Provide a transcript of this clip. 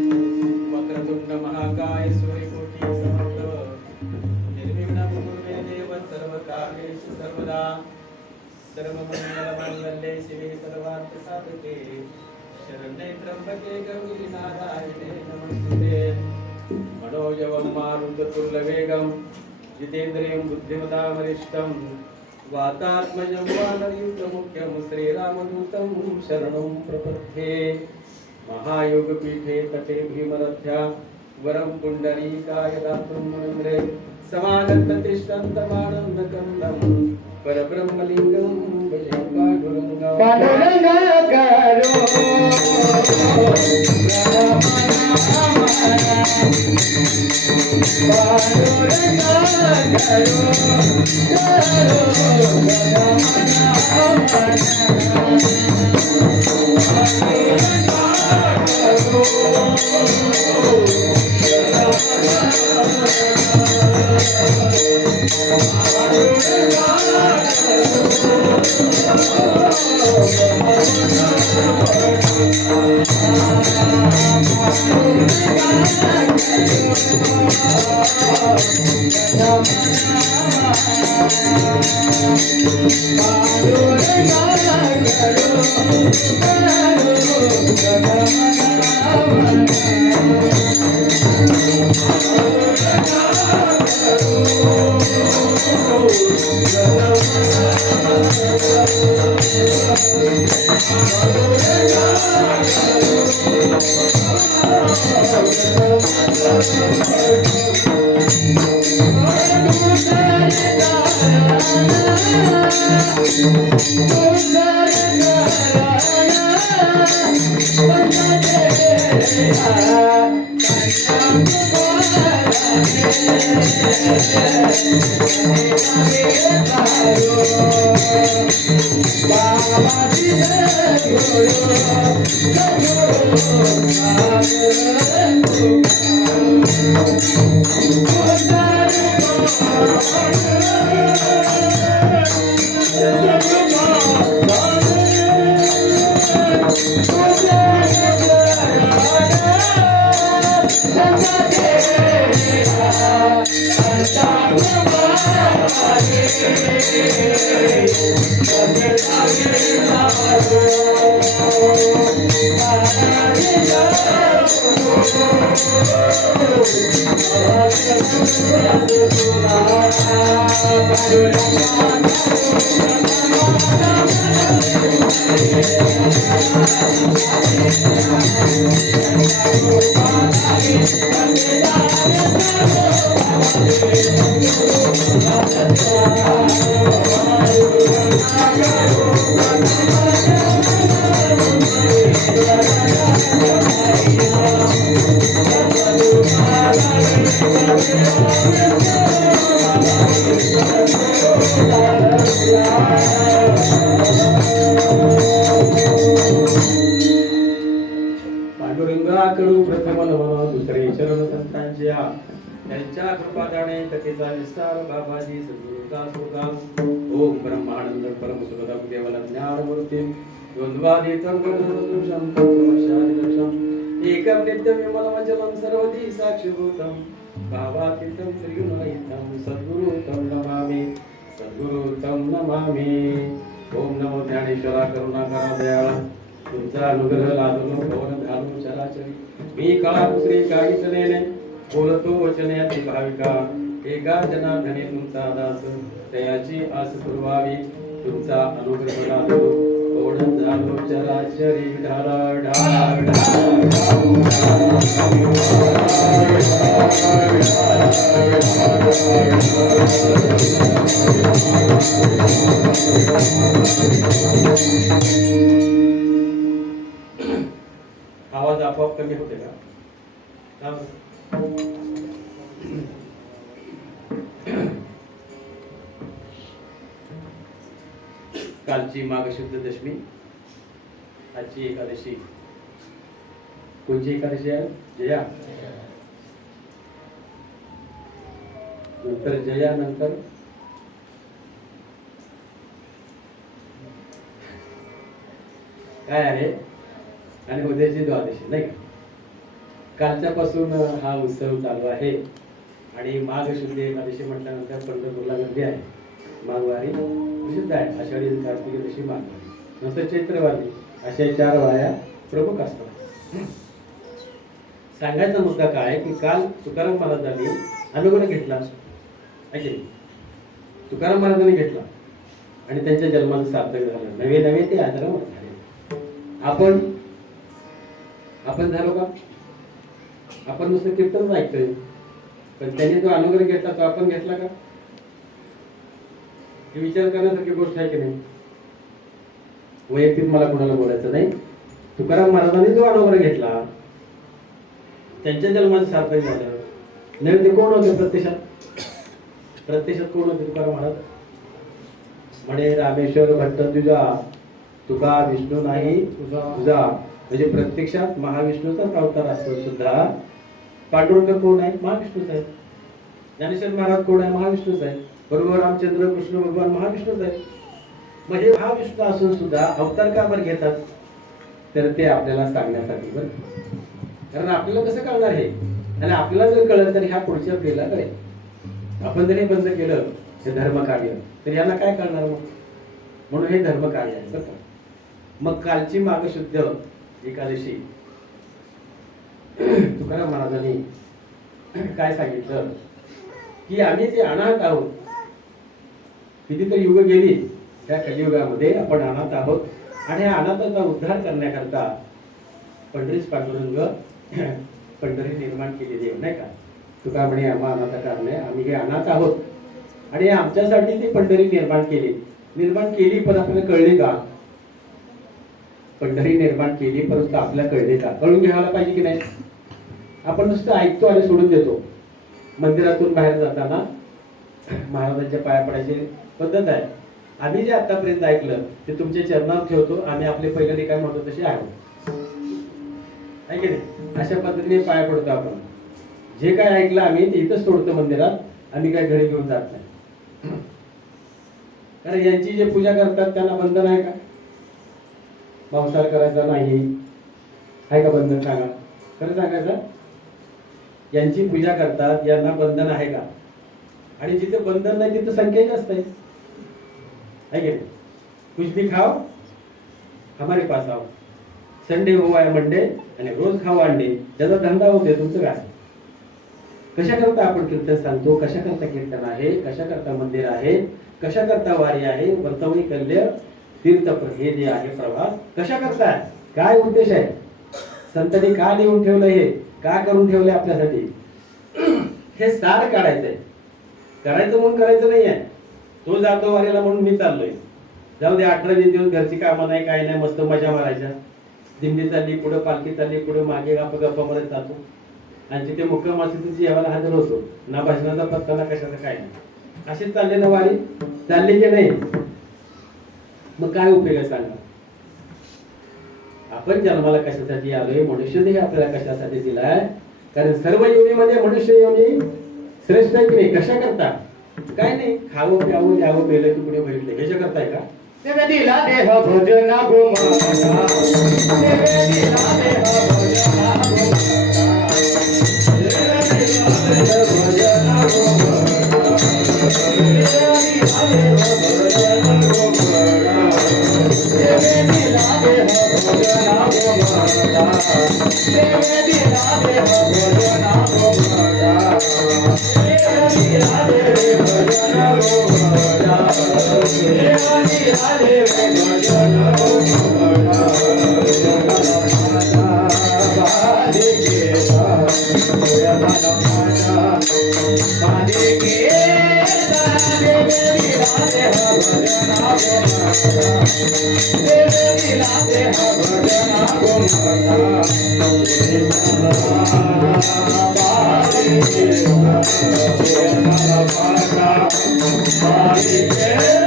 वक्रतुंड महाकाय सूर्यकोटि समप्रभ निर्विघ्नं कुरु मे देव सर्वकार्येषु सर्वदा सर्वमङ्गलमाङ्गल्ये शिवे सर्वार्थसाधके शरण्ये त्र्यम्बके गौरी नारायणे नमोस्तुते मनोजवं मारुततुल्यवेगं जितेन्द्रियं बुद्धिमतां वरिष्ठं वातात्मजं वानरयुतमुख्यं श्रीरामदूतं शरणं प्रपद्ये महायोगपीठे तटे भीमरथ्या वरं पुण्डरीकाय दातुं मुनिन्द्रे समागततिष्ठन्तमानन्दकन्दं परब्रह्मलिङ्गं भजे पाण्डुरङ्गं पांडुरंगाकडून प्रथम नमन दुसरे शरण संतांच्या त्यांच्या कृपादाने कथेचा विस्तार बाबाजी सद्गुरुदास ओम ब्रह्मानंद परम सुखदम केवल ज्ञानमूर्ती द्वंद्वादितं गुणदोषं तत्वशादिदर्शं एकं नित्यं विमलमचलं सर्वधी साक्षिभूतं भावातीतं त्रिगुणरहितं सद्गुरुतं नमामि ओम नमो ज्ञानेश्वरा करुणाकरा दयाळा तुमचा अनुग्रह लादून भवन घालून चराचरी मी काळ श्री काहीच नेणे बोलतो वचने अति भाविका एका जनार्दने तुमचा दास दयाची आस पुरवावी तुमचा अनुग्रह लादून भवन झालो चराचरी ढाळा आवाज आपोआप कमी होते का? कालची माघ शुद्ध दशमी, आजची एकादशी. कोणची एकादशी आहे? जया. नंतर जया, नंतर काय आहे आणि उद्याची द्वादशी नाही का. कालच्यापासून हा उत्सव चालू आहे आणि माघ शुद्ध एकादशी म्हटल्यानंतर पंढरपूरला गर्दी आहे. माघवारी प्रसिद्ध आहे. आषाढी कार्तिकी दशी माघवारी नंतर चैत्रवारी अशा 4 वाऱ्या प्रमुख असतात. सांगायचा मुद्दा काय की काल तुकाराम महाराजांनी अनुग्रह घेतला आहे. तुकाराम महाराजांनी घेतला आणि त्यांच्या जन्माचं सार्थक झालं. नवे नवे ते आश्रम झाले. आपण झालो का. आपण नुसतं कीर्तन ऐकतोय पण त्यांनी जो अनुग्रह घेतला तो आपण घेतला का हे विचार करण्यासारखी गोष्ट आहे की नाही. वैयक्तिक मला कोणाला बोलायचं नाही. तुकाराम महाराजांनी जो अनुग्रह घेतला त्यांच्या जन्माचं सार्थक झालं. नाही ते कोण होते प्रत्यक्षात कोण होते तुकाराम महाराज. म्हणे रामेश्वर भट्ट तुझा तुका विष्णू नाही तुझा. म्हणजे प्रत्यक्षात महाविष्णूचाच अवतार असतो सुद्धा. पांडुरंग कोण आहे महाविष्णूच आहे. ज्ञानेश्वर महाराज कोण आहे महाविष्णूच आहे. बरोबर रामचंद्र कृष्ण भगवान महाविष्णूच आहे. म्हणजे महाविष्णू असून सुद्धा अवतार का बरं घेतात तर ते आपल्याला सांगण्यासाठी बरं. कारण आपल्याला कसं कळणार हे आणि आपल्याला जर कळलं तर ह्या पुढच्या पिढीला कळेल. आपण जरी बंद केलं हे धर्म कार्य तर यांना काय कळणार मग. म्हणून हे धर्म कार्य आहे बरं. मग कालची माघ शुद्ध एकादशी तुकाराम महाराजांनी काय सांगितलं की आम्ही जे अनाथ आहोत. कितीतरी युग गेली त्या कलियुगामध्ये आपण अनाथ आहोत आणि ह्या अनाथाचा उद्धार करण्याकरता पंढरीस पांडुरंग पंढरी निर्माण केली देव नाही का. तुका म्हणे आम्हा अनाथ कारणे आम्ही हे अनाथ आहोत आणि आमच्यासाठी ती पंढरी निर्माण केली पण आपल्याला कळले का. पंढरी निर्माण केली परंतु आपल्याला कळले का. कळून घ्यायला पाहिजे की नाही. आपण नुसतं ऐकतो आणि सोडून देतो. मंदिरातून बाहेर जाताना महाराजांच्या पाया पडायची पद्धत आहे. आम्ही जे आतापर्यंत ऐकलं ते तुमच्या चरणावर ठेवतो. आम्ही आपले पहिले रिकामे होतो तसे आहोत आहे की नाही. अशा पद्धतीने पाया पडतो आपण. जे काय ऐकलं आम्ही ते इथंच सोडतो मंदिरात. आम्ही काय घरी घेऊन जात नाही. कारण यांची जे पूजा करतात त्यांना बंधन आहे का. मांसाहार करायचा नाही आहे का बंधन सांगा. खरं सांगायचं यांची पूजा करतात यांना बंधन आहे का. आणि जिथे बंधन नाही तिथे संख्या जास्त आहे है कि कुछ भी खाओ हमारे पास आओ. संडे हो आहे मंडे आणि रोज खाओ अंडे. त्याचा धंदा होते तुमचं काय. कशा करता आपण कीर्तन सांगतो. कशा करता कीर्तन आहे. कशा करता मंदिर आहे. कशा करता वारी आहे. वर्तवणी कल्य तीर्थ हे जे आहे प्रवास कशा करताय. काय उद्देश आहे. संतांनी का लिहून ठेवलं हे का करून ठेवले आपल्यासाठी हे सार काढायचंय. करायचं म्हणून करायचं नाही आहे. तो जातो वारीला म्हणून मी चाललोय. जाऊ दे 18-20 दिवस घरची कामं नाही काय नाही मस्त मजा मारायच्या. दिंडी चालली पुढे पालखी चालली पुढे मागे गप्पा मारत जातो आणि जिथे मुक्काम असते जेवायला हजर होतो. ना भाषणाचा पत्ता ना कशाचा काय नाही. अशीच चालले ना वारी चालली की नाही. मग काय उपयोग आहे सांगा. आपण जन्माला कशासाठी आलोय. मनुष्यदेह आपल्याला कशासाठी दिलाय. कारण सर्व योनीमध्ये मनुष्य योनी श्रेष्ठ आहे की नाही. कशा करता काय नाही. खावं प्यावं द्यावं पेलं की पुढे बघितले ह्याच्या करताय का. दिला देह भोजना गोमाता दिला देह भोजना Bye.